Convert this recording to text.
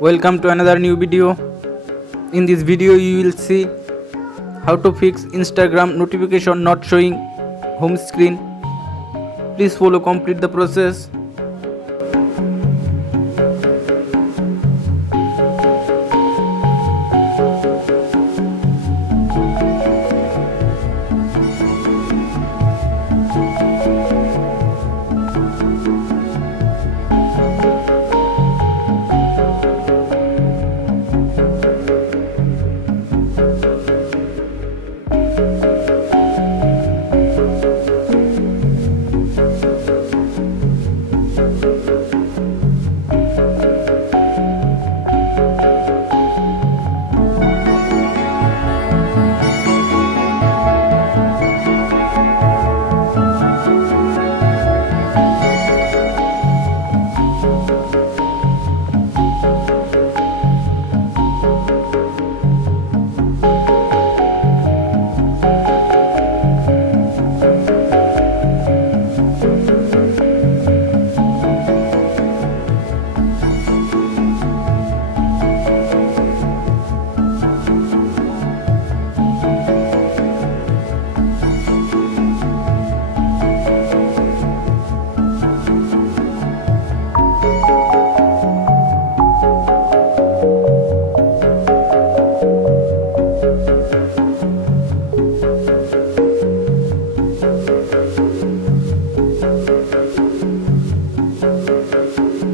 Welcome to another new video. In this video you will see how to fix Instagram notification not showing home screen. Please follow complete the process.